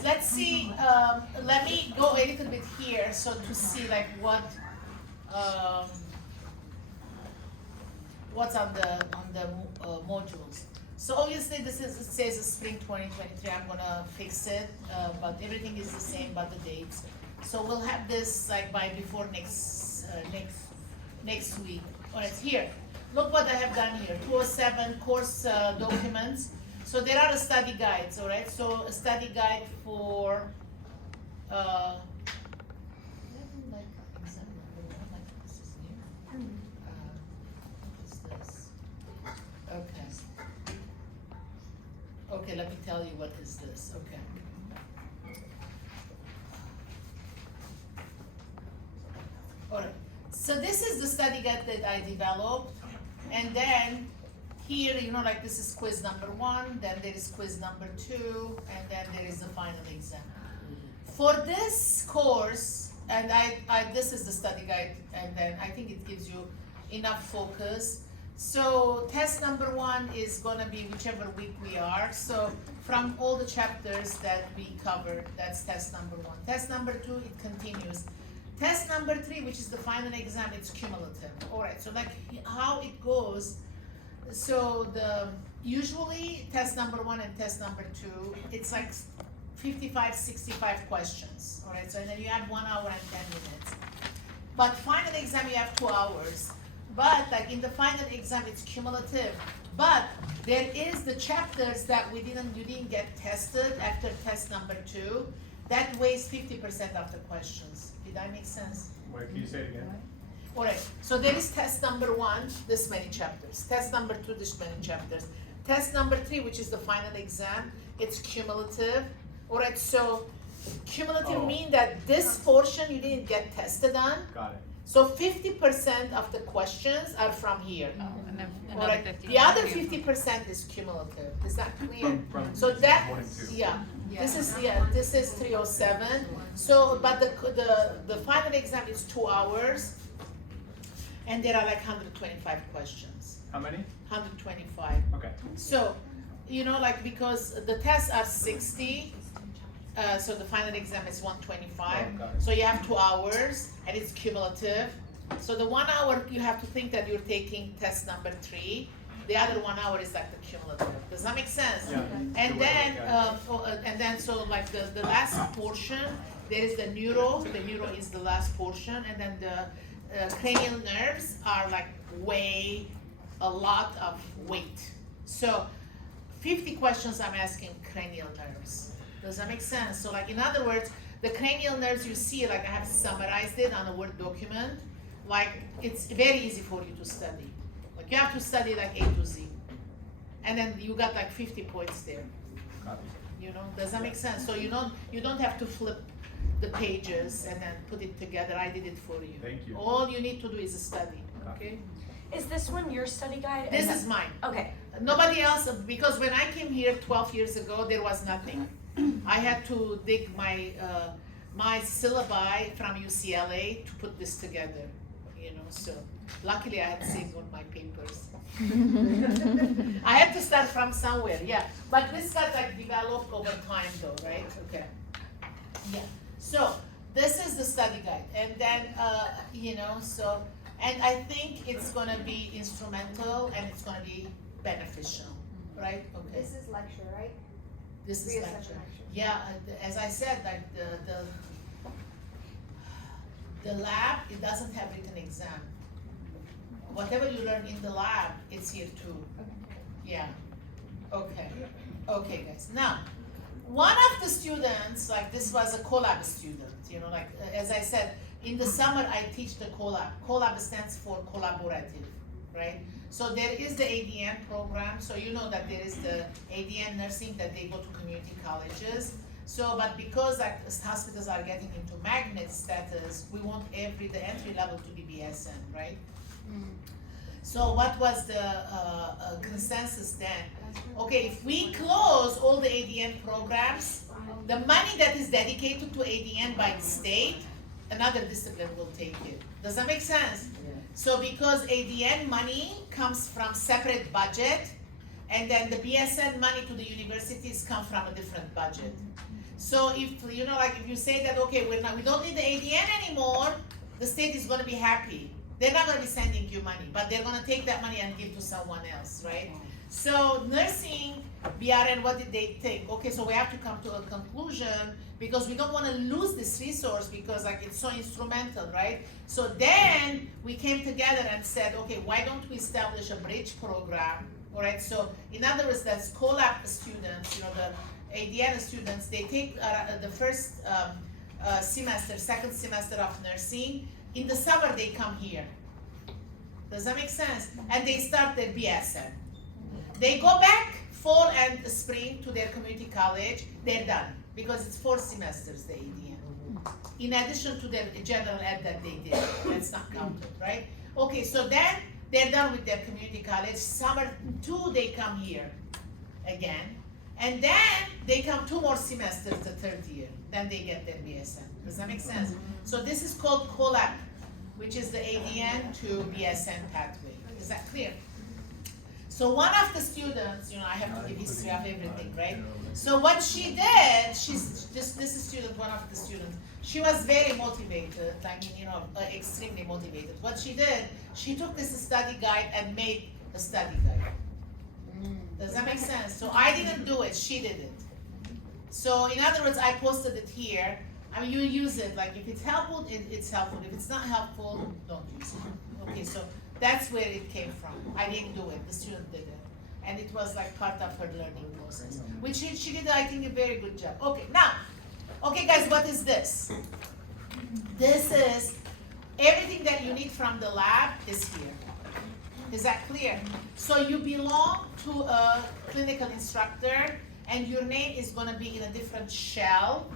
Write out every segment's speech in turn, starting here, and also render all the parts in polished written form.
guys, let's see, let me go a little bit here, so to see like what's on the modules. So obviously this is, it says spring 2023, I'm gonna fix it, but everything is the same but the dates. So we'll have this like by before next week. All right, here, look what I have done here, 207 course documents. So there are study guides, all right? So a study guide for, okay. Okay, let me tell you what is this, okay. All right, so this is the study guide that I developed, and then here, you know, like this is quiz number 1, then there is quiz number 2, and then there is the final exam. For this course, and this is the study guide, and then I think it gives you enough focus. So test number 1 is gonna be whichever week we are. So from all the chapters that we covered, that's test number 1. Test number 2, it continues. Test number 3, which is the final exam, it's cumulative. All right, so like how it goes, so usually test number 1 and test number 2, it's like 55, 65 questions. All right, so then you have 1 hour and 10 minutes. But final exam, you have 2 hours. But like in the final exam, it's cumulative. But there is the chapters that you didn't get tested after test number 2. That weighs 50% of the questions. Did that make sense? Wait, can you say it again? All right, so there is test number 1, this many chapters. Test number 2, this many chapters. Test number 3, which is the final exam, it's cumulative. All right, so cumulative mean that this portion you didn't get tested on. Got it. So 50% of the questions are from here. And then All right, the other 50% is cumulative. Is that clear? From So that, 1 and 2. yeah, this is 307. So, but the final exam is 2 hours, and there are like 125 questions. How many? 125. Okay. So, you know, like because the tests are 60, so the final exam is 125. Oh, got it. So you have 2 hours, and it's cumulative. So the 1 hour, you have to think that you're taking test number 3. The other 1 hour is like the cumulative. Does that make sense? Yeah. And then, so like the last portion, there is the neuro. The neuro is the last portion, and then the cranial nerves are like weigh a lot of weight. So 50 questions I'm asking cranial nerves. Does that make sense? So like in other words, the cranial nerves you see, like I have summarized it on a Word document, like it's very easy for you to study. Like you have to study like A to Z. And then you got like 50 points there. Got it. You know, does that make sense? So you don't have to flip the pages and then put it together. I did it for you. Thank you. All you need to do is study, okay? Is this one your study guide? This is mine. Okay. Nobody else, because when I came here 12 years ago, there was nothing. I had to dig my syllabi from UCLA to put this together, you know, so luckily I had saved on my papers. I had to start from somewhere, yeah. But this got like developed over time though, right? Okay. Yeah. So this is the study guide, and then you know, so, and I think it's gonna be instrumental and it's gonna be beneficial, right? Okay. This is lecture, right? This is Reassessment lecture. lecture. Yeah, as I said, like the lab, it doesn't have written exam. Whatever you learn in the lab, it's here too. Yeah. Okay. Okay, guys. Now, one of the students, like this was a collab student, you know, like as I said, in the summer I teach the collab. Collab stands for collaborative, right? So there is the ADN program, so you know that there is the ADN nursing that they go to community colleges. So, but because like hospitals are getting into magnet status, we want the entry level to be BSN, right? So what was the consensus then? Okay, if we close all the ADN programs, the money that is dedicated to ADN by the state, another discipline will take it. Does that make sense? So because ADN money comes from separate budget, and then the BSN money to the universities come from a different budget. So if, you know, like if you say that, okay, we don't need the ADN anymore, the state is gonna be happy. They're not gonna be sending you money, but they're gonna take that money and give to someone else, right? So nursing, BRN, what did they think? Okay, so we have to come to a conclusion because we don't wanna lose this resource because like it's so instrumental, right? So then we came together and said, okay, why don't we establish a bridge program, all right? So in other words, that's collab students, you know, the ADN students, they take the first semester, second semester of nursing. In the summer, they come here. Does that make sense? And they start their BSN. They go back fall and spring to their community college. They're done because it's 4 semesters, the ADN. In addition to their general ed that they did, that's not counted, right? Okay, so then they're done with their community college. Summer 2, they come here again. And then they come 2 more semesters the 3rd year. Then they get their BSN. Does that make sense? So this is called collab, which is the ADN to BSN pathway. Is that clear? So one of the students, you know, I have to give history of everything, right? So what she did, she's just, this is student, one of the students, she was very motivated, I mean, you know, extremely motivated. What she did, she took this study guide and made a study guide. Does that make sense? So I didn't do it, she did it. So in other words, I posted it here. I mean, you use it, like if it's helpful, it's helpful. If it's not helpful, don't use it. Okay, so that's where it came from. I didn't do it, the student did it. And it was like part of her learning process, which she did, I think, a very good job. Okay, now, okay guys, what is this? This is everything that you need from the lab is here. Is that clear? So you belong to a clinical instructor and your name is gonna be in a different shell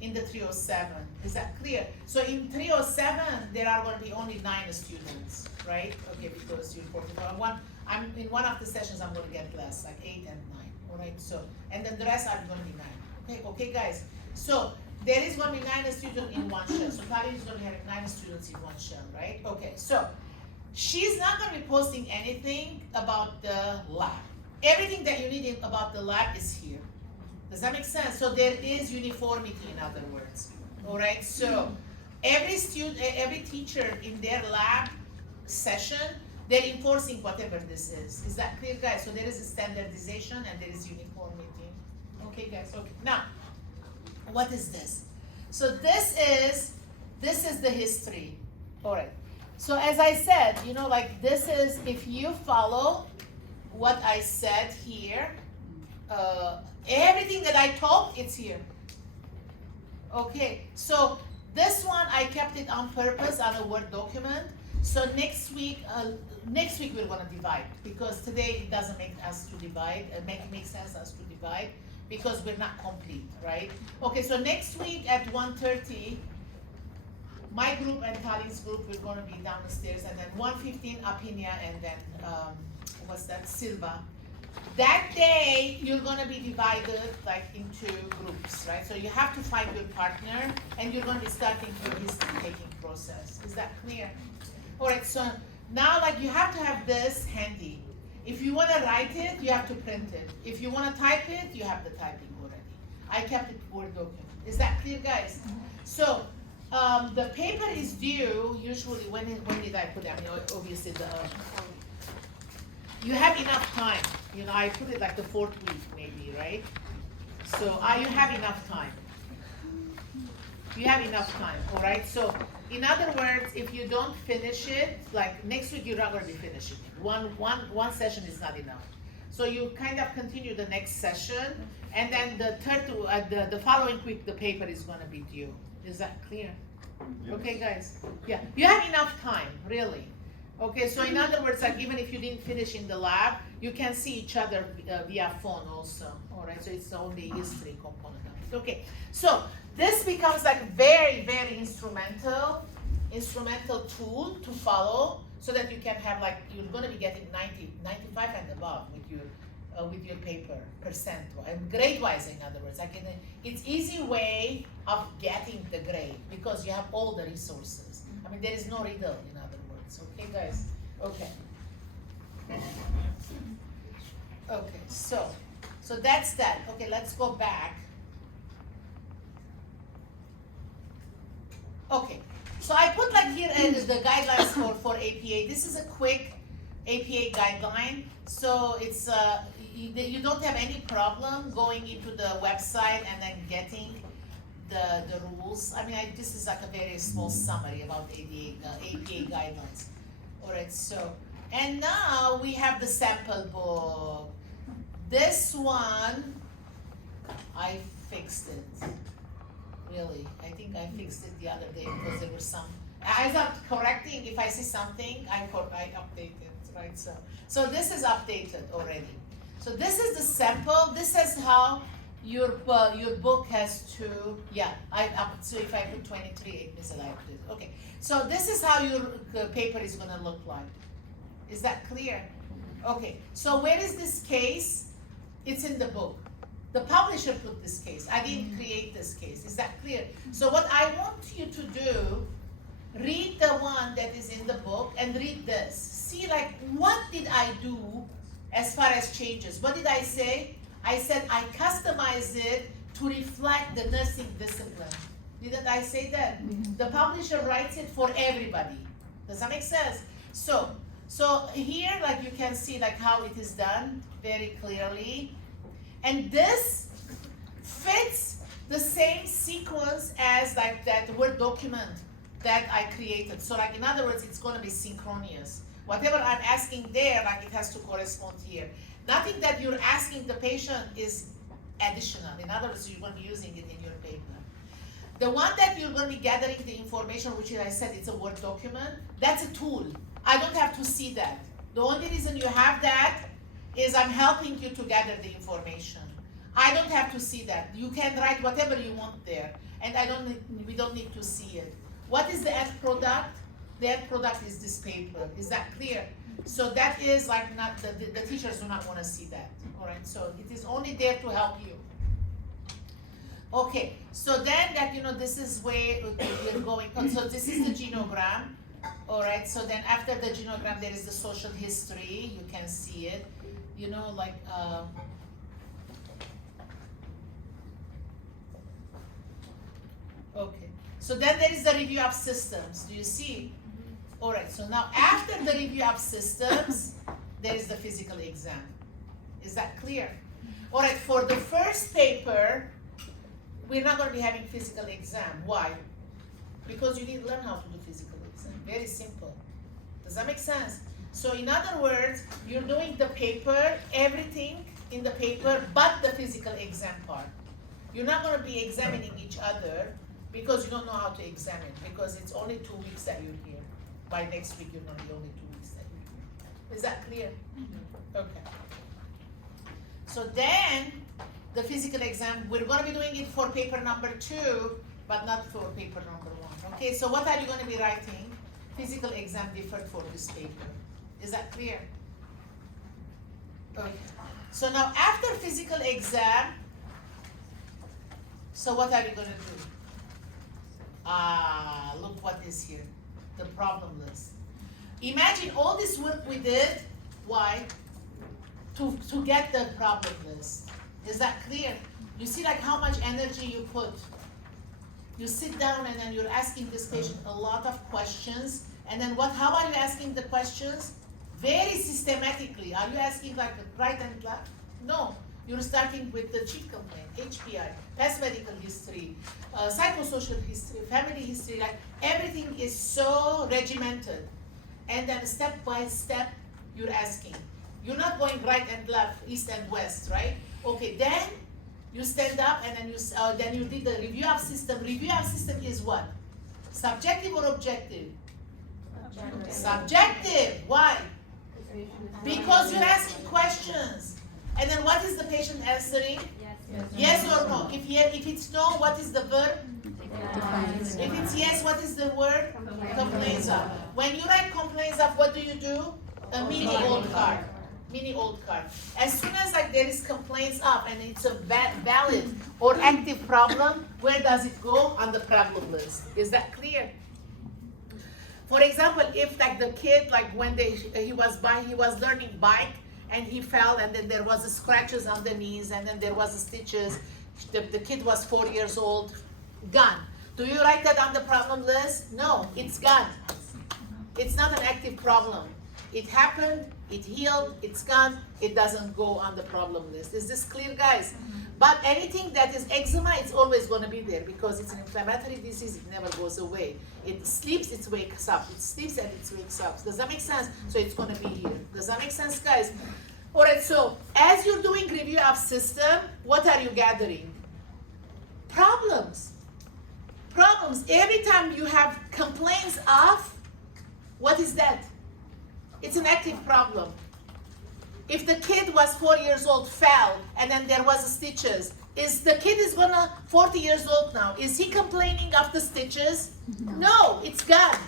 in the 307. Is that clear? So in 307, there are gonna be only 9 students, right? Okay, because you're 44. In one of the sessions, I'm gonna get less, like 8 and 9, all right? So, and then the rest are gonna be 9. Okay, guys. So there is gonna be 9 students in one shell. So Claudia is gonna have 9 students in one shell, right? Okay, so she's not gonna be posting anything about the lab. Everything that you need about the lab is here. Does that make sense? So there is uniformity, in other words. All right. So every student, every teacher in their lab session, they're enforcing whatever this is. Is that clear, guys? So there is a standardization and there is uniformity. Okay, guys. Okay. Now, what is this? So this is the history. All right. So as I said, you know, like this is if you follow what I said here. Everything that I taught, it's here. Okay, so this one I kept it on purpose on a Word document. So next week we're gonna divide because today it doesn't make us to divide. It makes sense us to divide because we're not complete, right? Okay, so next week at 1:30, my group and Tali's group we're gonna be down the stairs, and then 1:15 Apinia, and then Silva. That day, you're gonna be divided like into groups, right? So you have to find your partner and you're gonna be starting your history-taking process. Is that clear? All right, so now like you have to have this handy. If you wanna write it, you have to print it. If you wanna type it, you have the typing already. I kept it Word document. Is that clear, guys? So the paper is due usually, when did I put it? I mean, obviously you have enough time. You know, I put it like the 4th week maybe, right? So you have enough time. You have enough time, all right? So in other words, if you don't finish it, like next week you're not gonna be finishing it. One session is not enough. So you kind of continue the next session, and then the following week the paper is gonna be due. Is that clear? Yes. Okay, guys? Yeah, you have enough time, really. Okay, so in other words, like even if you didn't finish in the lab, you can see each other via phone also, all right? So it's only history component of it. Okay, so this becomes like very, very instrumental tool to follow so that you can have like, you're gonna be getting 90, 95 and above with your paper, percent, and grade-wise, in other words. Like it's easy way of getting the grade because you have all the resources. I mean, there is no riddle, in other words. Okay, guys? Okay. Okay, so that's that. Okay, let's go back. Okay, so I put like here the guidelines for APA. This is a quick APA guideline. So it's you don't have any problem going into the website and then getting the rules. I mean, this is like a very small summary about APA guidelines. All right, so, and now we have the sample book. This one, I fixed it. Really, I think I fixed it the other day because there was some, I thought correcting, if I see something, I update it, right? So this is updated already. So this is the sample. This is how your book has to, yeah, so if I put 23, it means that I put it. Okay, so this is how your paper is gonna look like. Is that clear? Okay, so where is this case? It's in the book. The publisher put this case. I didn't create this case. Is that clear? So what I want you to do, read the one that is in the book and read this. See, like, what did I do as far as changes? What did I say? I said I customized it to reflect the nursing discipline. Didn't I say that? Mm-hmm. The publisher writes it for everybody. Does that make sense? So here, like, you can see like how it is done very clearly. And this fits the same sequence as like that Word document that I created. So like, in other words, it's gonna be synchronous. Whatever I'm asking there, like, it has to correspond here. Nothing that you're asking the patient is additional. In other words, you're going to be using it in your paper. The one that you're going to be gathering the information, which I said it's a Word document, that's a tool. I don't have to see that. The only reason you have that is I'm helping you to gather the information. I don't have to see that. You can write whatever you want there, and we don't need to see it. What is the end product? The end product is this paper. Is that clear? So that is like not, the teachers do not want to see that, all right? So it is only there to help you. Okay, so then that, this is where we're going. So this is the genogram, all right? So then after the genogram, there is the social history. You can see it, like, okay. So then there is the review of systems. Do you see? All right, so now after the review of systems, there is the physical exam. Is that clear? All right, for the first paper, we're not going to be having physical exam. Why? Because you didn't learn how to do physical exam. Very simple. Does that make sense? So in other words, you're doing the paper, everything in the paper, but the physical exam part. You're not going to be examining each other because you don't know how to examine, because it's only 2 weeks that you're here. By next week, you're going to be only 2 weeks that you're here. Is that clear? Mm-hmm. Okay. So then, the physical exam, we're going to be doing it for paper number 2, but not for paper number 1. Okay, so what are you going to be writing? Physical exam differed for this paper. Is that clear? Okay. So now after physical exam, so what are you going to do? Look what is here. The problem list. Imagine all this work we did. Why? To get the problem list. Is that clear? You see like how much energy you put. You sit down and then you're asking this patient a lot of questions. And then how are you asking the questions? Very systematically. Are you asking like right and left? No. You're starting with the chief complaint, HPI, past medical history, psychosocial history, family history, like everything is so regimented. And then step by step, you're asking. You're not going right and left, east and west, right? Okay, then you stand up and then you did the review of system. Review of system is what? Subjective or objective? Subjective. Subjective. Why? Because you're asking questions. And then what is the patient answering? Yes or no? If it's no, what is the verb? If it's yes, what is the word? Complains of. When you write complains of, what do you do? A mini old card. Mini old card. As soon as like there is complaints of and it's a valid or active problem, where does it go? On the problem list. Is that clear? For example, if like the kid, like when he was learning bike and he fell and then there was scratches on the knees and then there was stitches, the kid was 4 years old, gone. Do you write that on the problem list? No, it's gone. It's not an active problem. It happened, it healed, it's gone, it doesn't go on the problem list. Is this clear, guys? But anything that is eczema, it's always going to be there because it's an inflammatory disease, it never goes away. It sleeps, it wakes up. It sleeps and it wakes up. Does that make sense? So it's going to be here. Does that make sense, guys? All right, so as you're doing review of system, what are you gathering? Problems. Problems. Every time you have complaints of, what is that? It's an active problem. If the kid was 4 years old, fell, and then there was stitches, is the kid is gonna 40 years old now? Is he complaining of the stitches? No, it's gone.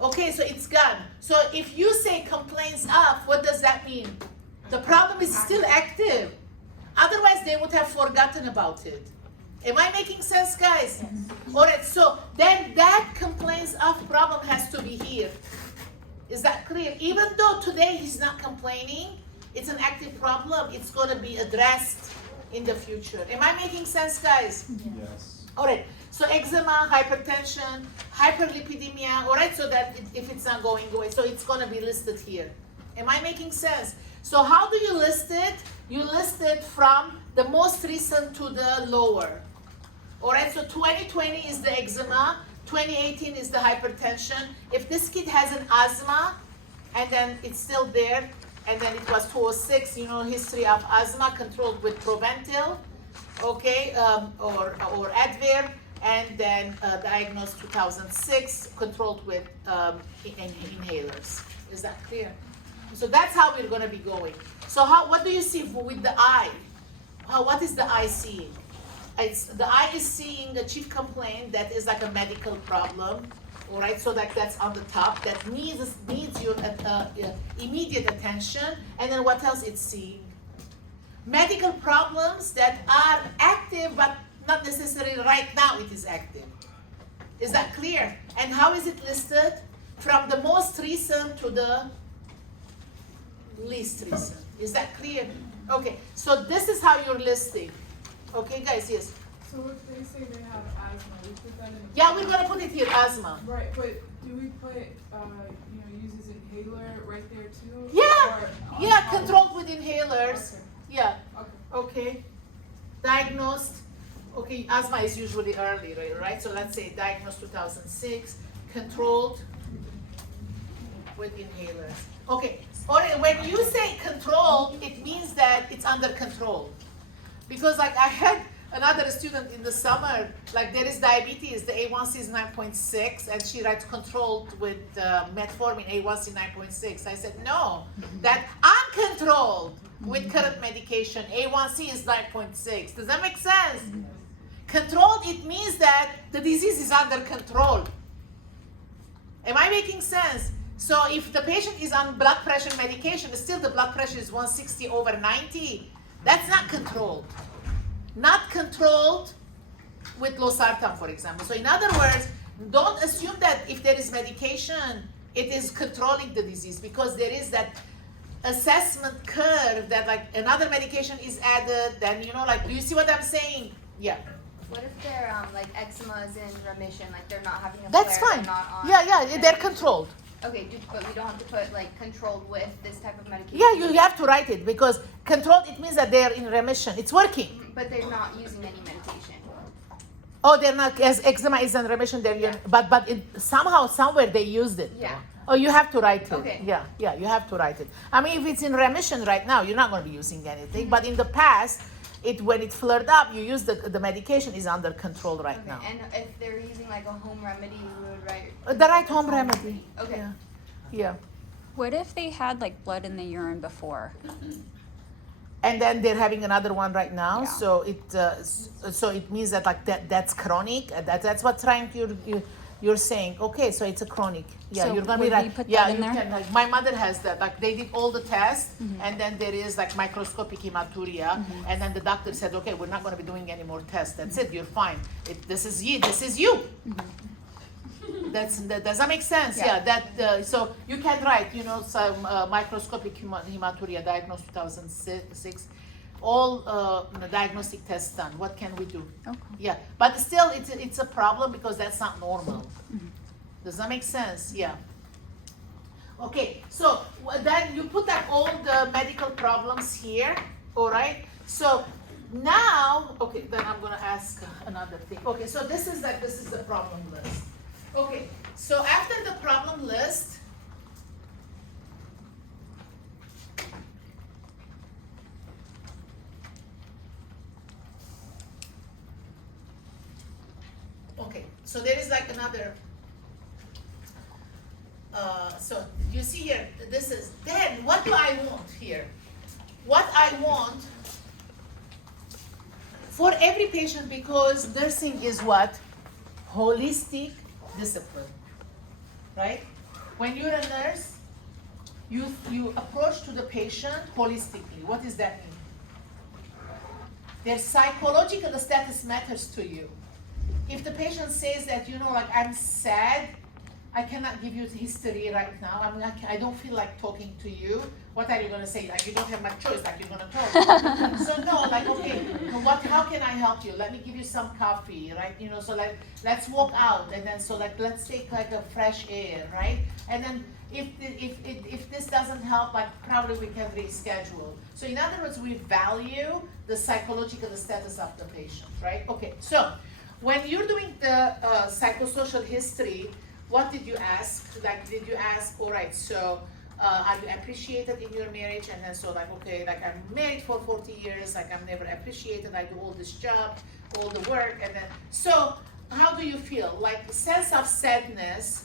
Okay, so it's gone. So if you say complaints of, what does that mean? The problem is still active. Otherwise, they would have forgotten about it. Am I making sense, guys? All right, so then that complaints of problem has to be here. Is that clear? Even though today he's not complaining, it's an active problem. It's going to be addressed in the future. Am I making sense, guys? Yes. All right. So eczema, hypertension, hyperlipidemia. All right. So that if it's not going away, so it's going to be listed here. Am I making sense? So how do you list it? You list it from the most recent to the lower. All right. So 2020 is the eczema. 2018 is the hypertension. If this kid has an asthma, and then it's still there, and then it was 2006, history of asthma controlled with Proventil, okay, or Advair, and then diagnosed 2006, controlled with inhalers. Is that clear? So that's how we're going to be going. So what do you see with the eye? What is the eye seeing? The eye is seeing a chief complaint that is like a medical problem, all right? So that's on the top, that needs your immediate attention. And then what else it's seeing? Medical problems that are active, but not necessarily right now it is active. Is that clear? And how is it listed? From the most recent to the least recent. Is that clear? Okay, so this is how you're listing. Okay, guys, yes. So if they say they have asthma, we put that in. Yeah, we're gonna put it here, asthma. Right, but do we put, uses inhaler right there too? Yeah, Or yeah, on top? controlled with inhalers. Okay. Yeah, Okay. okay. Diagnosed, okay, asthma is usually early, right? So let's say diagnosed 2006, controlled with inhalers. Okay, or when you say controlled, it means that it's under control. Because like I had another student in the summer, like there is diabetes, the A1C is 9.6, and she writes controlled with metformin, A1C 9.6. I said, no, that uncontrolled with current medication, A1C is 9.6. Does that make sense? Controlled, it means that the disease is under control. Am I making sense? So if the patient is on blood pressure medication, still the blood pressure is 160 over 90, that's not controlled. Not controlled with losartan, for example. So in other words, don't assume that if there is medication, it is controlling the disease, because there is that assessment curve that like another medication is added, then do you see what I'm saying? Yeah. What if their eczema is in remission, like they're not having a That's flare, fine. they're not on Yeah, they're medication? controlled. Okay, but we don't have to put controlled with this type of medication. Yeah, you have to write it, because controlled, it means that they're in remission. It's working. But they're not using any medication. Oh, they're not, as eczema is in remission, but somehow, somewhere they used it. Yeah. Oh, you have to write it. Okay. Yeah, you have to write it. I mean, if it's in remission right now, you're not going to be using anything. But in the past, when it flared up, you use the medication is under control right Okay, now. and if they're using a home remedy, we would write. The right home remedy. Okay. Yeah. What if they had blood in the urine before? And then they're having another one right now, Yeah. so it means that that's chronic. That's what you're saying. Okay, so it's a chronic. Yeah, So you're gonna would be right. we put Yeah, that in you there? can. My mother has that. They did all the tests, and then there is microscopic hematuria, and then the doctor said, okay, we're not gonna be doing any more tests. That's it. You're fine. This is you. This is you. Does that make sense? Yeah. So you can write, some microscopic hematuria diagnosed 2006, all diagnostic tests done. What can we do? Okay. Yeah, but still, it's a problem because that's not normal. Does that make sense? Yeah. Okay, so then you put up all the medical problems here, all right? So now, okay, then I'm gonna ask another thing. Okay, so this is the problem list. Okay, so after the problem list, okay, so there is like another, so you see here, this is, then what do I want here? What I want for every patient, because nursing is what? Holistic discipline, right? When you're a nurse, you approach to the patient holistically. What does that mean? Their psychological status matters to you. If the patient says that, you know, like, I'm sad, I cannot give you the history right now. I mean, I don't feel like talking to you. What are you gonna say? Like, you don't have much choice. Like, you're gonna talk. So no, like, okay, how can I help you? Let me give you some coffee, right? You know, so like, let's walk out, and then so like, let's take like a fresh air, right? And then if this doesn't help, like, probably we can reschedule. So in other words, we value the psychological status of the patient, right? Okay, so when you're doing the psychosocial history, what did you ask? Like, did you ask, all right, so are you appreciated in your marriage? And then so like, okay, like, I'm married for 40 years, like, I'm never appreciated, I do all this job, all the work, and then, so how do you feel? Like, sense of sadness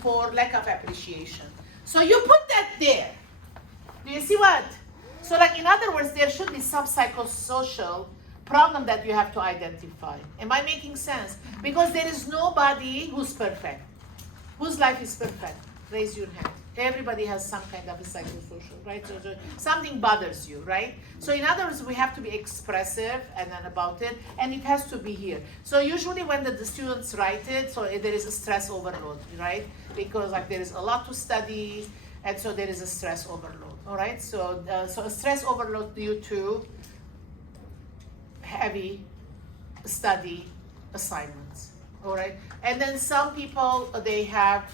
for lack of appreciation. So you put that there. Do you see what? So like, in other words, there should be some psychosocial problem that you have to identify. Am I making sense? Because there is nobody who's perfect. Whose life is perfect? Raise your hand. Everybody has some kind of a psychosocial, right? So something bothers you, right? So in other words, we have to be expressive and then about it, and it has to be here. So usually when the students write it, so there is a stress overload, right? Because like, there is a lot to study, and so there is a stress overload, all right? So so a stress overload due to heavy study assignments, all right? And then some people, they have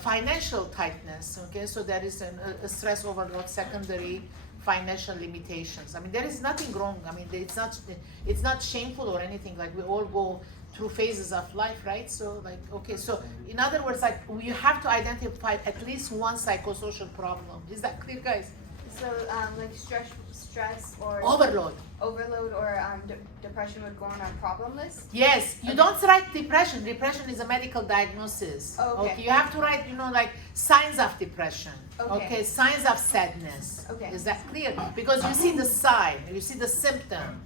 financial tightness, okay? So there is a stress overload, secondary financial limitations. I mean, there is nothing wrong. I mean, it's not shameful or anything. Like, we all go through phases of life, right? So like, okay, so in other words, like, you have to identify at least one psychosocial problem. Is that clear, guys? So like stress or Overload. overload or depression would go on our problem list. Yes, you don't write depression. Depression is a medical diagnosis. Okay. You have to write, you know, like, signs of depression. Okay. Signs of sadness. Okay. Is that clear? Because you see the sign, you see the symptom,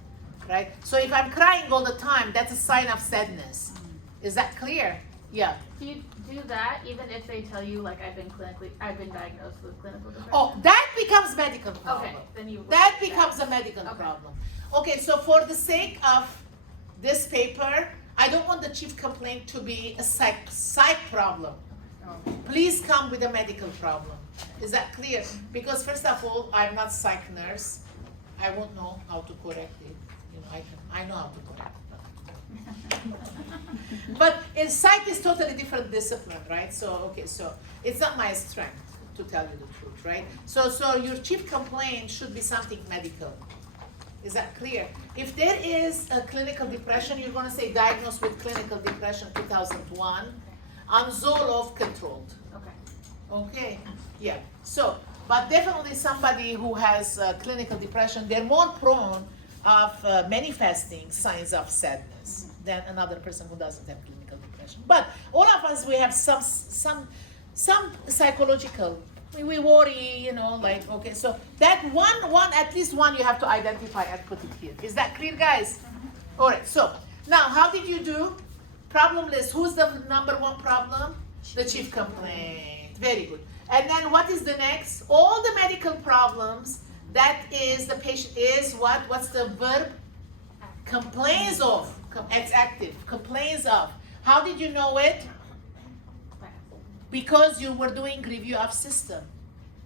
right? So if I'm crying all the time, that's a sign of sadness. Is that clear? Yeah. Do you do that even if they tell you, like, I've been diagnosed with clinical depression? Oh, that becomes medical problem. Okay, then you. That becomes a medical Okay. problem. Okay, so for the sake of this paper, I don't want the chief complaint to be a psych problem. Oh. Please come with a medical problem. Is that clear? Because first of all, I'm not psych nurse. I won't know how to correct it. You know, I know how to correct it. But in psych is totally different discipline, right? So okay, so it's not my strength, to tell you the truth, right? So your chief complaint should be something medical. Is that clear? If there is a clinical depression, you're going to say diagnosed with clinical depression 2001, on Zoloft controlled. Okay. Okay, yeah. So, but definitely somebody who has clinical depression, they're more prone of manifesting signs of sadness than another person who doesn't have clinical depression. But all of us, we have some psychological. We worry, you know, like, okay, so that one, at least one, you have to identify and put it here. Is that clear, guys? All right, so now how did you do? Problem list. Who's the number one problem? The chief complaint. Very good. And then what is the next? All the medical problems, that is the patient is what? What's the verb? Complains of. It's active. Complains of. How did you know it? Because you were doing review of system.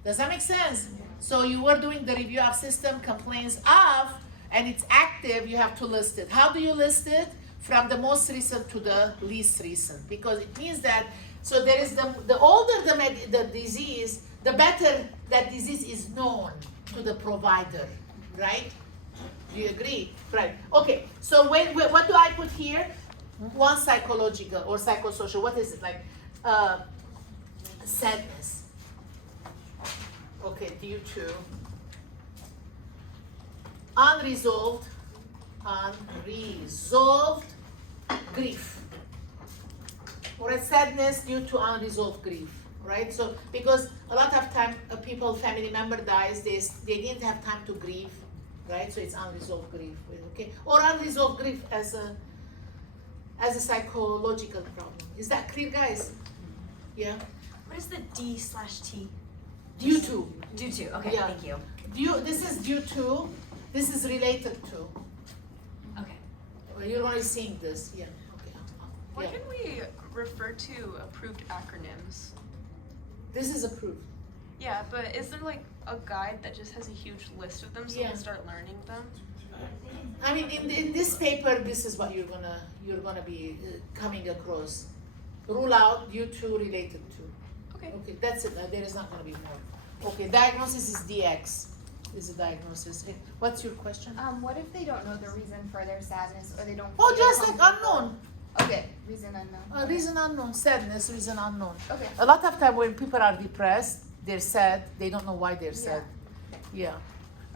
Does that make sense? So you were doing the review of system complaints of, and it's active, you have to list it. How do you list it? From the most recent to the least recent, because it means that, so there is the older the disease, the better that disease is known to the provider, right? Do you agree? Right. Okay, so what do I put here? One psychological or psychosocial, what is it, like sadness. Okay, due to unresolved grief, or a sadness due to unresolved grief, right? So because a lot of time people, family member dies, they didn't have time to grieve, right? So it's unresolved grief, okay? Or unresolved grief as a psychological problem. Is that clear, guys? Yeah. What is the D/T? Due to. Due to. Okay, Yeah. thank you. This is due to. This is related to. Okay. You're only seeing this, yeah. Okay. Why Yeah. can we refer to approved acronyms? This is approved. Yeah, but is there like a guide that just has a huge list of them so we Yeah. can start learning them? I mean, in this paper, this is what you're gonna be coming across. Rule out due to, related to. Okay. Okay, that's it. There is not gonna be more. Okay, diagnosis is DX. Is a diagnosis. What's your question? What if they don't know the reason for their sadness, or they don't? Oh, feel just like comfortable? unknown. Okay, reason unknown. Reason unknown. Sadness, reason unknown. Okay. A lot of time when people are depressed, they're sad. They don't know why they're sad. Yeah.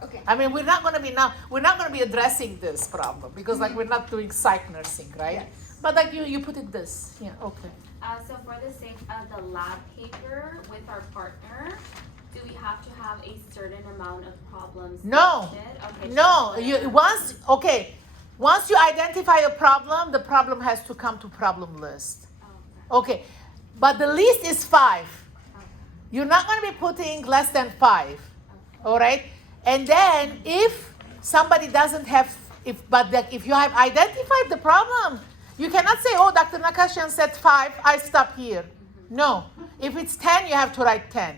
Okay. I mean, we're not going to be addressing this problem because like we're not doing psych nursing, right? Yes. But like you put it this, yeah, okay. So for the sake of the lab paper with our partner, do we have to have a certain amount of problems No. listed? Okay, No, just once you identify a problem, the problem has to come to problem list. okay. Okay, but the least is 5. You're not going to be putting less than 5, all right? And then if somebody doesn't have, if you have identified the problem, you cannot say, oh, Dr. Nakashian said 5, I stop here. No, if it's 10, you have to write 10.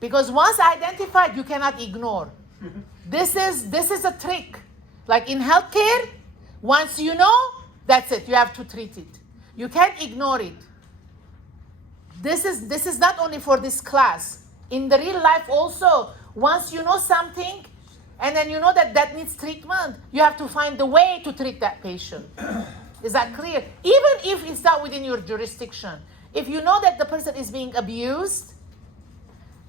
Because once identified, you cannot ignore. This is a trick. Like in healthcare, once you know, that's it, you have to treat it. You can't ignore it. This is not only for this class. In the real life also, once you know something, and then you know that needs treatment, you have to find the way to treat that patient. Is that clear? Even if it's not within your jurisdiction. If you know that the person is being abused,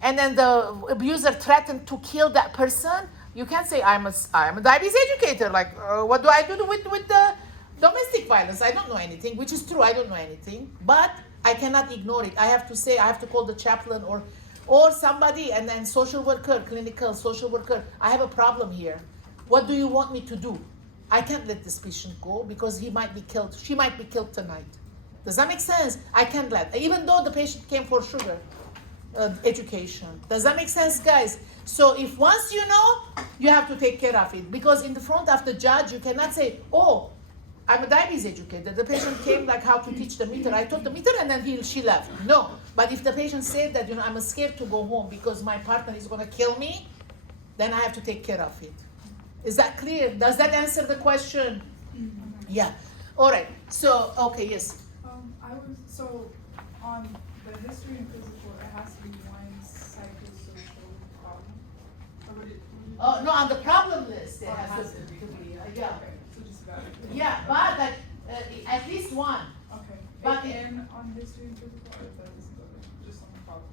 and then the abuser threatened to kill that person, you can't say, I'm a diabetes educator. Like, what do I do with the domestic violence? I don't know anything, which is true. I don't know anything. But I cannot ignore it. I have to say, I have to call the chaplain or somebody, and then social worker, clinical social worker. I have a problem here. What do you want me to do? I can't let this patient go because he might be killed. She might be killed tonight. Does that make sense? I can't let, even though the patient came for sugar education. Does that make sense, guys? So if once you know, you have to take care of it, because in the front of the judge, you cannot say, oh, I'm a diabetes educator. The patient came like how to teach the meter. I taught the meter and then she left. No, but if the patient said that, I'm scared to go home because my partner is gonna kill me, then I have to take care of it. Is that clear? Does that answer the question? Yeah. All right. So, okay, yes. So on the history and physical, it has to be one psychosocial problem. Or would it? Oh, no, on the problem list, it has to be, yeah. Okay, so just about it. Yeah, but like, at least one. Okay. But and on history and physical, or does just on the problems?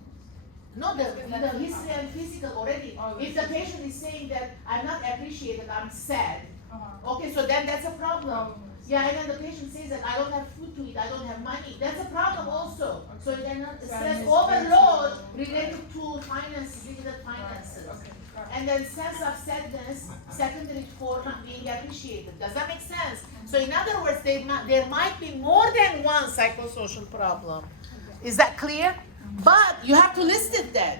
No, the history and physical already. Oh, If the patient is saying that I'm not appreciated, I'm sad, Uh-huh. okay, so then that's a problem. Problem. Yeah, and then the patient says that I don't have food to eat, I don't have money, that's a problem also. So then stress overload related to finances, limited finances. Okay, got it. And then sense of sadness, secondary for not being appreciated. Does that make sense? So in other words, there might be more than one psychosocial problem. Is that clear? But you have to list it then.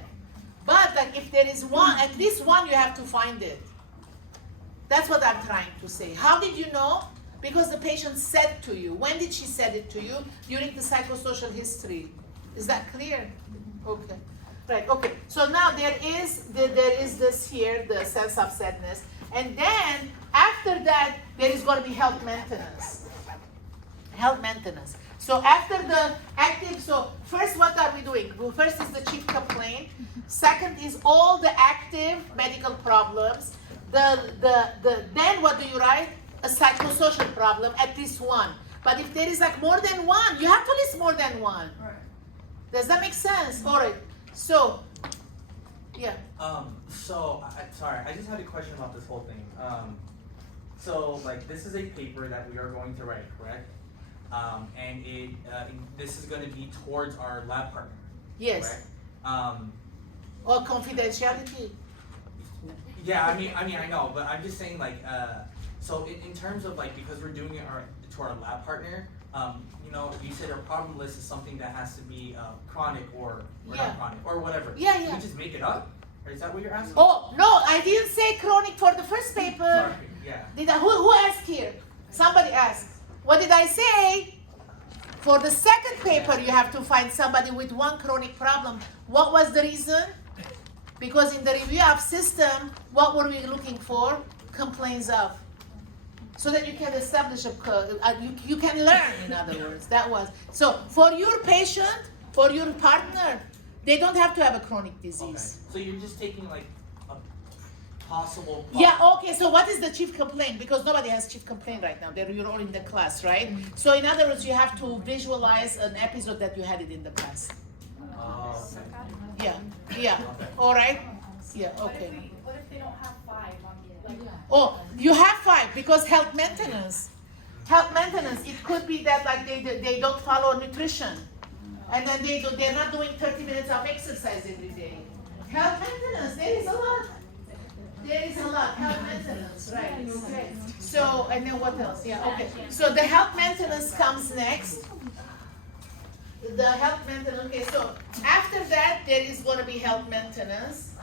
But like if there is one, at least one, you have to find it. That's what I'm trying to say. How did you know? Because the patient said to you. When did she said it to you? During the psychosocial history. Is that clear? Okay. Right, okay, so now there is this here, the sense of sadness, and then after that, there is going to be health maintenance. Health maintenance. So after the active, so first what are we doing? Well, first is the chief complaint. Second is all the active medical problems. Then what do you write? A psychosocial problem, at least one. But if there is like more than one, you have to list more than one. Right. Does that make sense? All right. So, yeah. Sorry, I just had a question about this whole thing. So like this is a paper that we are going to write, correct? And this is going to be towards our lab partner. Yes. Correct? Or confidentiality. Yeah, I mean, I know, but I'm just saying, like, so in terms of like, because we're doing it to our lab partner, you know, you said our problem list is something that has to be chronic or Yeah. not chronic or whatever. Yeah, Can yeah. we just make it up? Or is that what you're asking? Oh no, I didn't say chronic for the first paper. Sorry, yeah. Did I? Who asked here? Somebody asked. What did I say? For the second paper, you have to find somebody with one chronic problem. What was the reason? Because in the review of system, what were we looking for? Complaints of. So that you can establish you can learn, in other words. That was. So for your patient, for your partner, they don't have to have a chronic disease. Okay. So you're just taking like a possible. Yeah, okay, so what is the chief complaint? Because nobody has chief complaint right now. You're all in the class, right? So in other words, you have to visualize an episode that you had it in the class. Oh, okay. Yeah, all right? Yeah, okay. What if they don't have 5 on like? Oh, you have 5 because health maintenance. Health maintenance, it could be that like they don't follow nutrition. And then they're not doing 30 minutes of exercise every day. Health maintenance, there is a lot. There is a lot, health maintenance, right, okay. So, and then what else? Yeah, okay. So the health maintenance comes next. The health maintenance, okay, so after that, there is gonna be health maintenance.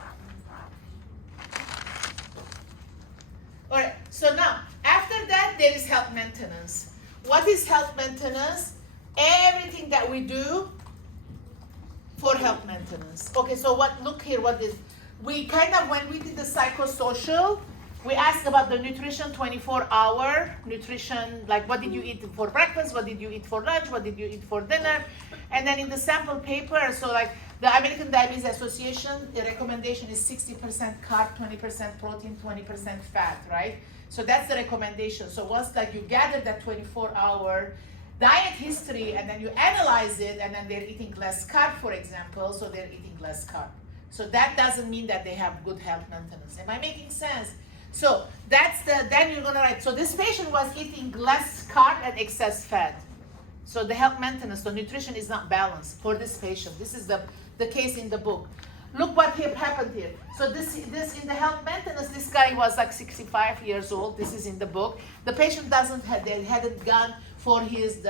All right, so now, after that, there is health maintenance. What is health maintenance? Everything that we do for health maintenance. Okay, so look here, what is, we kind of, when we did the psychosocial, we asked about the nutrition, 24-hour nutrition, like what did you eat for breakfast, what did you eat for lunch, what did you eat for dinner, and then in the sample paper, so like the American Diabetes Association, the recommendation is 60% carb, 20% protein, 20% fat, right? So that's the recommendation. So once like you gather that 24-hour diet history and then you analyze it and then they're eating less carb, for example, so they're eating less carb. So that doesn't mean that they have good health maintenance. Am I making sense? So that's then you're gonna write, so this patient was eating less carb and excess fat. So the health maintenance, the nutrition is not balanced for this patient. This is the case in the book. Look what happened here. So this in the health maintenance, this guy was like 65 years old. This is in the book. The patient hadn't gone for his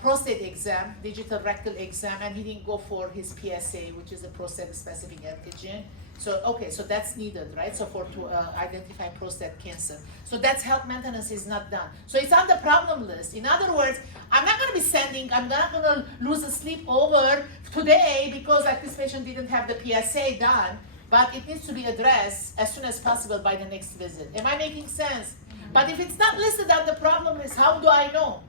prostate exam, digital rectal exam, and he didn't go for his PSA, which is a prostate specific antigen. So okay, so that's needed, right? So to identify prostate cancer. So that's health maintenance is not done. So it's on the problem list. In other words, I'm not going to lose a sleep over today because like this patient didn't have the PSA done, but it needs to be addressed as soon as possible by the next visit. Am I making sense? But if it's not listed on the problem list, how do I know?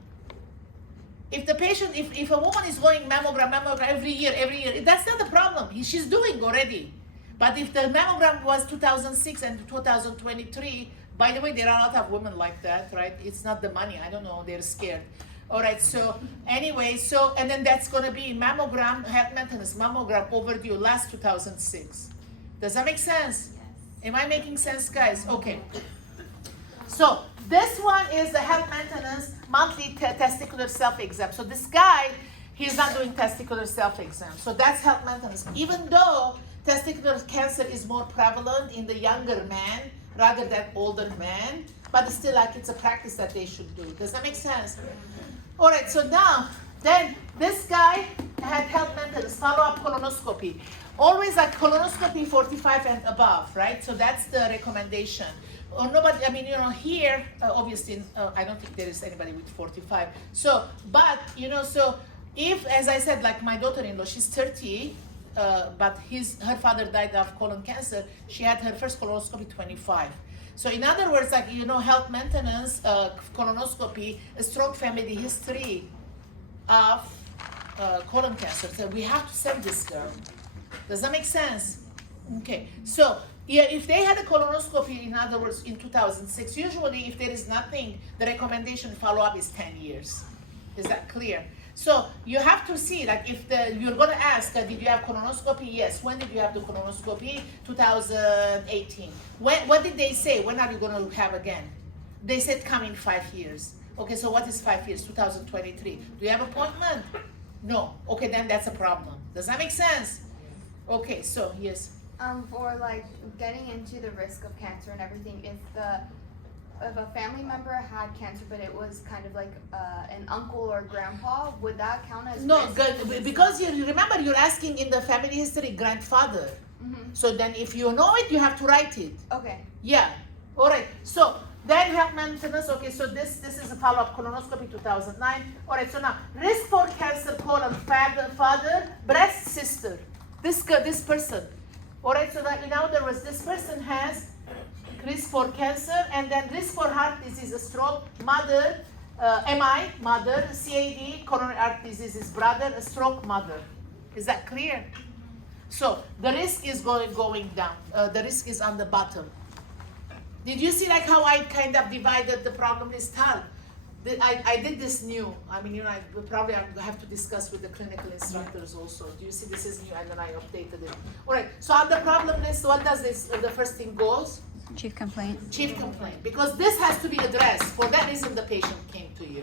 If the patient, if a woman is going mammogram every year, that's not the problem. She's doing already. But if the mammogram was 2006 and 2023, by the way, there are a lot of women like that, right? It's not the money. I don't know. They're scared. All right. So anyway, and then that's going to be mammogram, health maintenance, mammogram overdue last 2006. Does that make sense? Yes. Am I making sense, guys? Okay. So this one is the health maintenance monthly testicular self-exam. So this guy, he's not doing testicular self-exam. So that's health maintenance. Even though testicular cancer is more prevalent in the younger man rather than older man, but it's still like it's a practice that they should do. Does that make sense? All right, so now, then this guy had health maintenance, follow-up colonoscopy. Always like colonoscopy 45 and above, right? So that's the recommendation. Or nobody, I mean, here, obviously, I don't think there is anybody with 45. So, but, so if, as I said, like my daughter-in-law, she's 30, but her father died of colon cancer. She had her first colonoscopy 25. So in other words, like, you know, health maintenance, colonoscopy, a strong family history of colon cancer. So we have to send this girl. Does that make sense? Okay, so yeah, if they had a colonoscopy, in other words, in 2006, usually if there is nothing, the recommendation follow-up is 10 years. Is that clear? So you have to see, like, if you're gonna ask, did you have colonoscopy? Yes. When did you have the colonoscopy? 2018. What did they say? When are you gonna have again? They said come in 5 years. Okay, so what is 5 years? 2023. Do you have appointment? No. Okay, then that's a problem. Does that make sense? Okay, so yes. For like getting into the risk of cancer and everything, if a family member had cancer, but it was kind of like an uncle or grandpa, would that count as No, risk? good, because you remember you're asking in the family history grandfather. Mm-hmm. So then if you know it, you have to write it. Okay. Yeah. All right. So then health maintenance. Okay. So this is a follow-up colonoscopy 2009. All right. So now risk for cancer: colon, father, breast, sister. This person. All right. So that in other words, this person has risk for cancer, and then risk for heart disease, stroke, mother, MI, mother, CAD, coronary heart disease is brother, stroke, mother. Is that clear? So the risk is going down. The risk is on the bottom. Did you see like how I kind of divided the problem list? I did this new. I mean, you know, I have to discuss with the clinical instructors also. Do you see this is new? And then I updated it. All right. So on the problem list, what does this? The first thing goes. Chief complaint. Chief complaint, because this has to be addressed. For that reason, the patient came to you.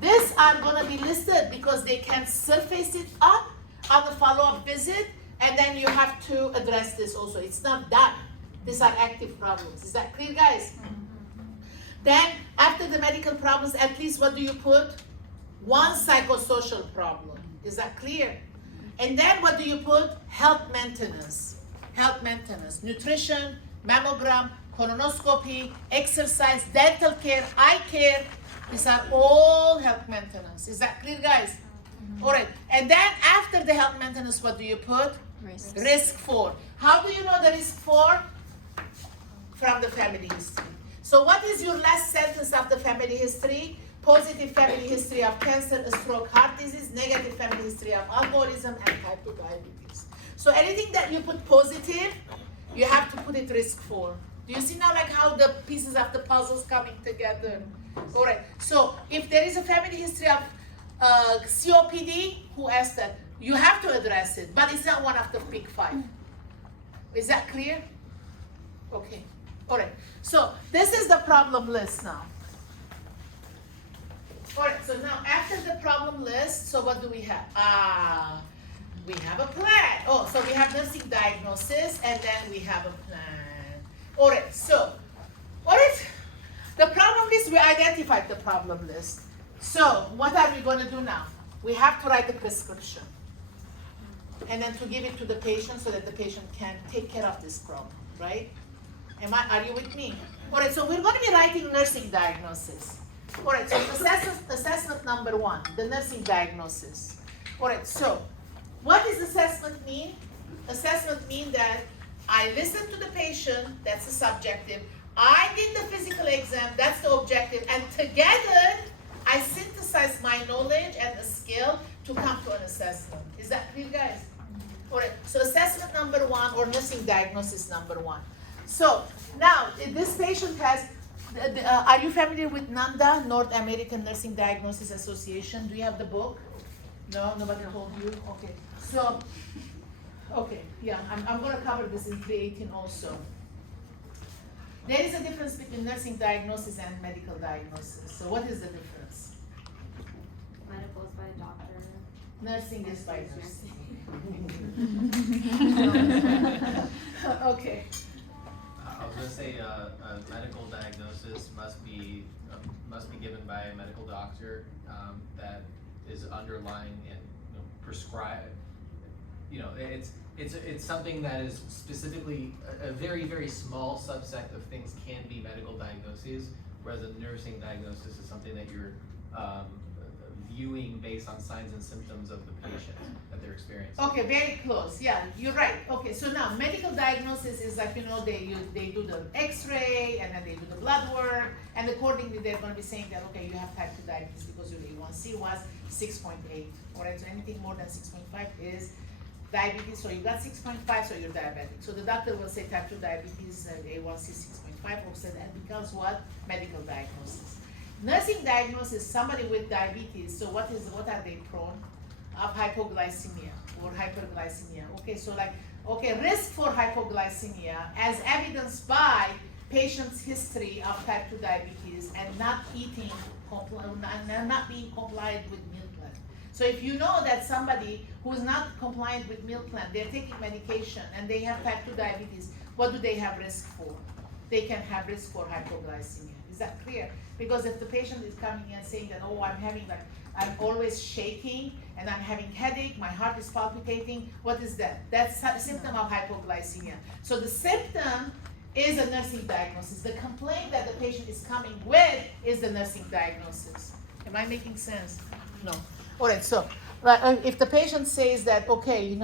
These are going to be listed because they can surface it up on the follow-up visit, and then you have to address this also. It's not done. These are active problems. Is that clear, guys? Then, after the medical problems, at least what do you put? One psychosocial problem. Is that clear? And then what do you put? Health maintenance. Health maintenance. Nutrition, mammogram, colonoscopy, exercise, dental care, eye care. These are all health maintenance. Is that clear, guys? All right. And then after the health maintenance, what do you put? Risk. Risk for. How do you know the risk for? From the family history. So what is your last sentence of the family history? Positive family history of cancer, stroke, heart disease, negative family history of alcoholism, and type 2 diabetes. So anything that you put positive, you have to put it risk for. Do you see now like how the pieces of the puzzles coming together? All right. So if there is a family history of COPD, who asked that? You have to address it, but it's not one of the big 5. Is that clear? Okay. All right. So this is the problem list now. All right. So now after the problem list, so what do we have? We have a plan. Oh, so we have nursing diagnosis, and then we have a plan. All right. So what is the problem list? We identified the problem list. So what are we going to do now? We have to write the prescription, and then to give it to the patient so that the patient can take care of this problem, right? Are you with me? All right, so we're going to be writing nursing diagnosis. All right, so assessment number 1, the nursing diagnosis. All right, so what does assessment mean? Assessment means that I listen to the patient, that's the subjective. I did the physical exam, that's the objective, and together I synthesize my knowledge and the skill to come to an assessment. Is that clear, guys? All right, so assessment number 1 or nursing diagnosis number 1. So now, this patient has, are you familiar with NANDA, North American Nursing Diagnosis Association? Do you have the book? No, nobody told you? Okay. So, okay, yeah, I'm going to cover this in 318 also. There is a difference between nursing diagnosis and medical diagnosis. So what is the difference? Medical is by a doctor. Nursing is by nursing. Okay. I was gonna say a medical diagnosis must be given by a medical doctor that is underlying and prescribed. It's something that is specifically a very, very small subset of things can be medical diagnoses, whereas a nursing diagnosis is something that you're viewing based on signs and symptoms of the patient that they're experiencing. Okay, very close. Yeah, you're right. Okay, so now medical diagnosis is like, they do the X-ray and then they do the blood work, and accordingly they're going to be saying that, okay, you have type 2 diabetes because your A1C was 6.8. All right, so anything more than 6.5 is diabetes. So you got 6.5, so you're diabetic. So the doctor will say type 2 diabetes, A1C 6.5, so that becomes what? Medical diagnosis. Nursing diagnosis, somebody with diabetes, so what are they prone? Of hypoglycemia or hyperglycemia. Okay, so risk for hypoglycemia as evidenced by patient's history of type 2 diabetes and not eating, and not being compliant with meal plan. So if you know that somebody who's not compliant with meal plan, they're taking medication and they have type 2 diabetes, what do they have risk for? They can have risk for hypoglycemia. Is that clear? Because if the patient is coming in saying that, oh, I'm always shaking and I'm having headache, my heart is palpitating, what is that? That's a symptom of hypoglycemia. So the symptom is a nursing diagnosis. The complaint that the patient is coming with is the nursing diagnosis. Am I making sense? No. All right, so if the patient says that, okay,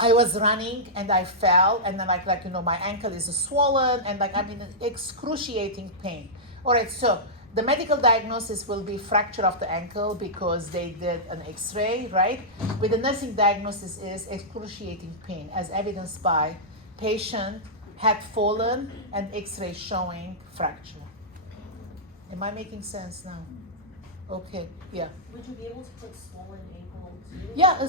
I was running and I fell and then my ankle is swollen and I'm in excruciating pain. All right, so the medical diagnosis will be fracture of the ankle because they did an X-ray, right? With the nursing diagnosis is excruciating pain as evidenced by patient had fallen and X-ray showing fracture. Am I making sense now? Okay, yeah. Would you be able to put swollen ankle too? Yeah,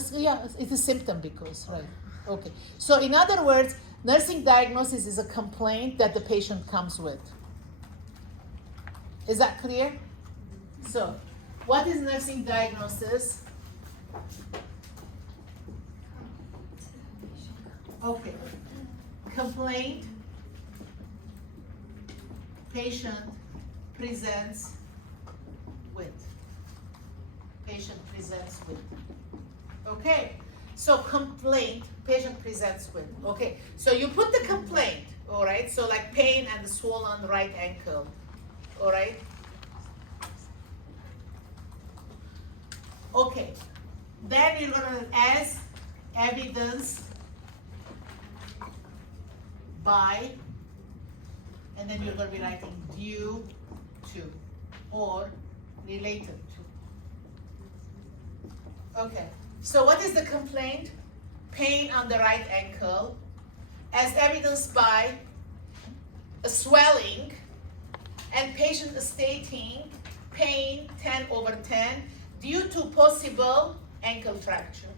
it's a symptom because, right. Okay, so in other words, nursing diagnosis is a complaint that the patient comes with. Is that clear? So, what is nursing diagnosis? Okay, complaint, patient presents with. Patient presents with. Okay, so complaint, patient presents with. Okay, so you put the complaint, all right? So like pain and the swollen right ankle, all right? Okay, then you're gonna as evidence by, and then you're gonna be writing due to or related to. Okay, so what is the complaint? Pain on the right ankle as evidenced by a swelling and patient stating pain 10/10 due to possible ankle fracture.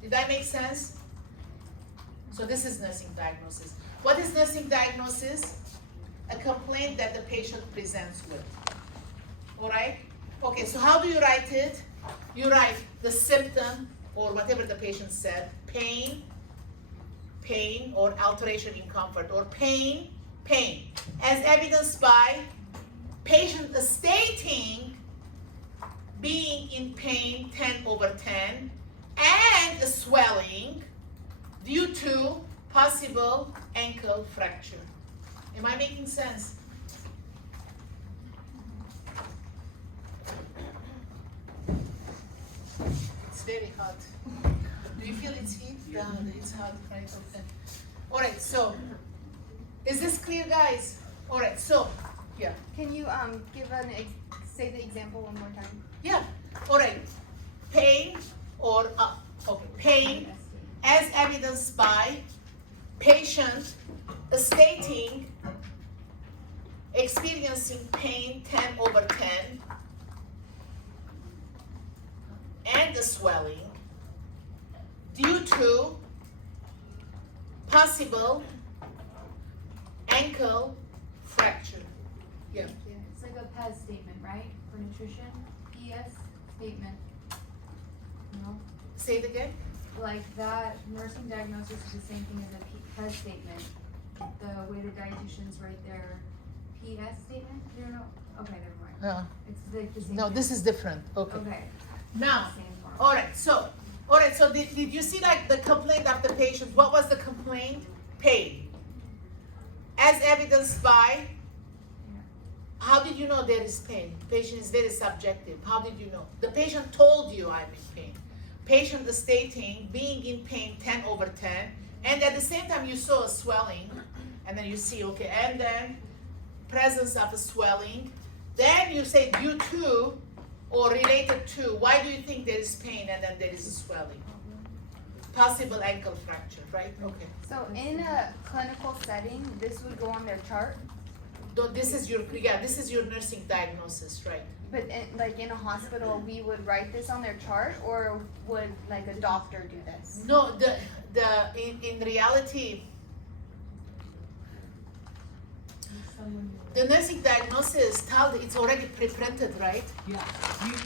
Did that make sense? So this is nursing diagnosis. What is nursing diagnosis? A complaint that the patient presents with. All right? Okay, so how do you write it? You write the symptom or whatever the patient said, pain, or alteration in comfort, or pain, as evidenced by patient stating being in pain 10/10 and a swelling due to possible ankle fracture. Am I making sense? It's very hot. Do you feel it's heat? Yeah, it's hot, right? Okay. All right, so is this clear, guys? All right, so yeah. Can you say the example one more time? Yeah. All right. Pain or pain as evidenced by patient stating experiencing pain 10/10 and the swelling due to possible ankle fracture. Yeah. It's like a PES statement, right, for nutrition? PES statement. No? Say it again. Like that nursing diagnosis is the same thing as a PES statement. The way the dietitian's right there. PS statement? You don't know? Okay, never mind. Yeah. It's like the same. No, this is different. Okay. Okay. Now, Same form. all right. So did you see like the complaint of the patient? What was the complaint? Pain. As evidenced by How did you know there is pain? Patient is very subjective. How did you know? The patient told you I'm in pain. Patient is stating being in pain 10/10, and at the same time you saw a swelling, and then you see, okay, and then presence of a swelling. Then you say due to or related to. Why do you think there is pain and then there is a swelling? Possible ankle fracture, right? Okay. So in a clinical setting, this would go on their chart, This is your nursing diagnosis, right? but like in a hospital, we would write this on their chart, or would like a doctor do this? No, in reality, the nursing diagnosis it's already pre-printed, right? Yeah,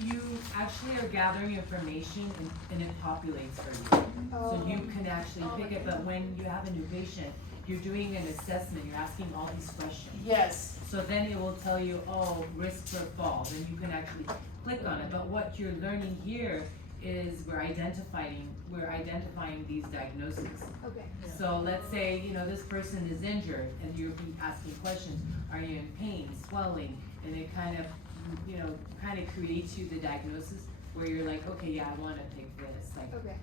you actually are gathering information and it populates for you. So you can actually pick it, but when you have a new patient, you're doing an assessment, you're asking all these questions. Yes. So then it will tell you, oh, risk for fall, then you can actually click on it. But what you're learning here is we're identifying these diagnoses. Okay. So let's say, this person is injured and you'll be asking questions, are you in pain, swelling? And it kind of creates you the diagnosis where you're like, okay, yeah, I wanna pick this, like, Okay.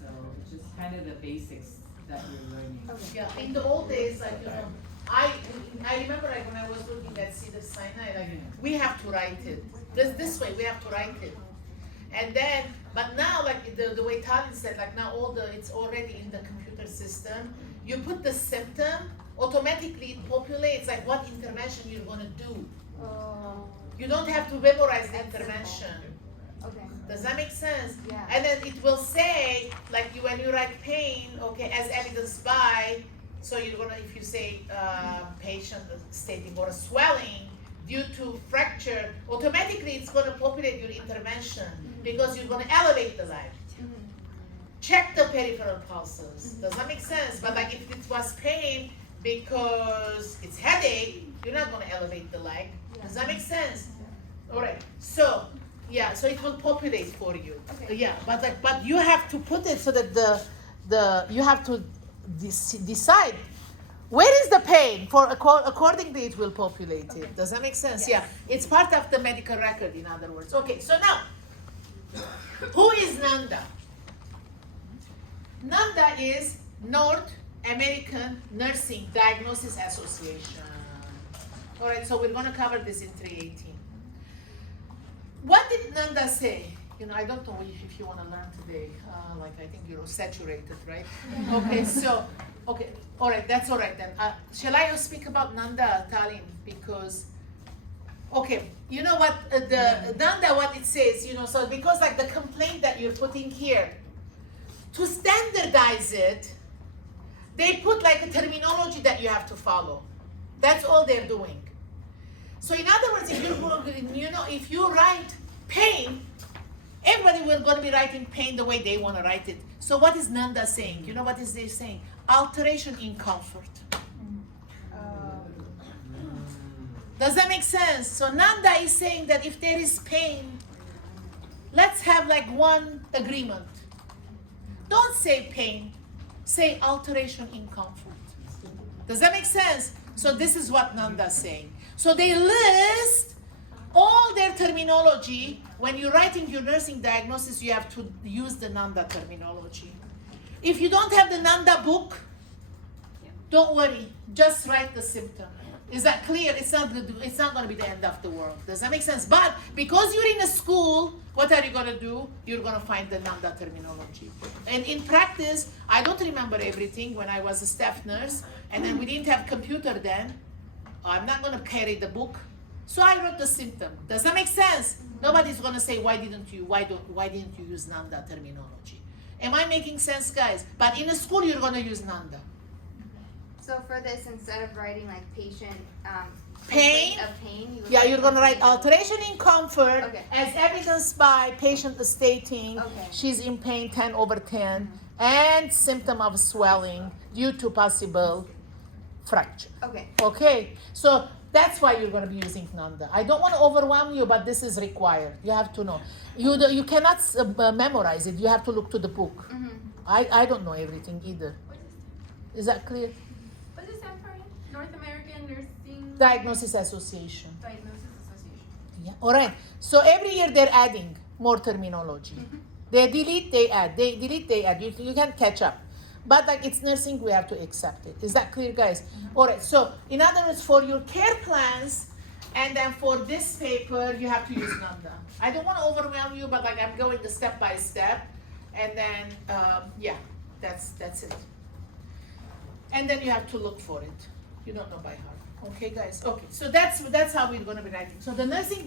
so it's just kind of the basics that you're learning. Yeah, in the old days, I remember when I was looking at Cedar Sinai, we have to write it. This way, we have to write it. And then, but now, the way Talin said, now it's already in the computer system. You put the symptom, automatically it populates what intervention you're gonna do. You don't have to memorize the intervention. Okay. Does that make sense? Yeah. And then it will say, when you write pain, okay, as evidenced by, so you're gonna, if you say patient stating or a swelling due to fracture, automatically it's gonna populate your intervention because you're gonna elevate the leg. Check the peripheral pulses. Does that make sense? But if it was pain because it's headache, you're not gonna elevate the leg. Does that make sense? All right. So it will populate for you. Okay. Yeah, but you have to put it so that you have to decide where is the pain for accordingly it will populate it. Does that make sense? Yes. Yeah, it's part of the medical record, in other words. Okay, so now who is NANDA? NANDA is North American Nursing Diagnosis Association. All right, so we're going to cover this in 318. What did NANDA say? I don't know if you want to learn today. I think you're saturated, right? Okay, so, all right, that's all right then. Shall I speak about NANDA, Talin? Because, you know what, NANDA, what it says, so because the complaint that you're putting here, to standardize it, they put a terminology that you have to follow. That's all they're doing. So in other words, if you write pain, everybody will going to be writing pain the way they want to write it. So what is NANDA saying? You know what is they saying? Alteration in comfort. Does that make sense? So NANDA is saying that if there is pain, let's have one agreement. Don't say pain, say alteration in comfort. Does that make sense? So this is what NANDA is saying. So they list all their terminology. When you're writing your nursing diagnosis, you have to use the NANDA terminology. If you don't have the NANDA book, don't worry, just write the symptom. Is that clear? It's not going to be the end of the world. Does that make sense? But because you're in a school, what are you going to do? You're going to find the NANDA terminology. And in practice, I don't remember everything when I was a staff nurse, and then we didn't have computer then. I'm not going to carry the book. So I wrote the symptom. Does that make sense? Nobody's going to say, why didn't you use NANDA terminology? Am I making sense, guys? But in a school, you're going to use NANDA. So for this, instead of writing patient pain, of pain, you're going to write alteration in comfort as evidenced by patient stating she's in pain 10/10 and symptom of swelling due to possible fracture. Okay. So that's why you're going to be using NANDA. I don't want to overwhelm you, but this is required. You have to know. You cannot memorize it. You have to look to the book. I don't know everything either. Is that clear? What does it stand for? North American Nursing Diagnosis Association. Diagnosis Association. Yeah, all right. So every year they're adding more terminology. They delete, they add. They delete, they add. You can catch up. But like it's nursing, we have to accept it. Is that clear, guys? All right. So in other words, for your care plans, and then for this paper, you have to use NAMDA. I don't want to overwhelm you, but like I'm going the step by step, and then yeah, that's it. And then you have to look for it. You don't know by heart. Okay, guys. Okay. So that's how we're going to be writing. So the nursing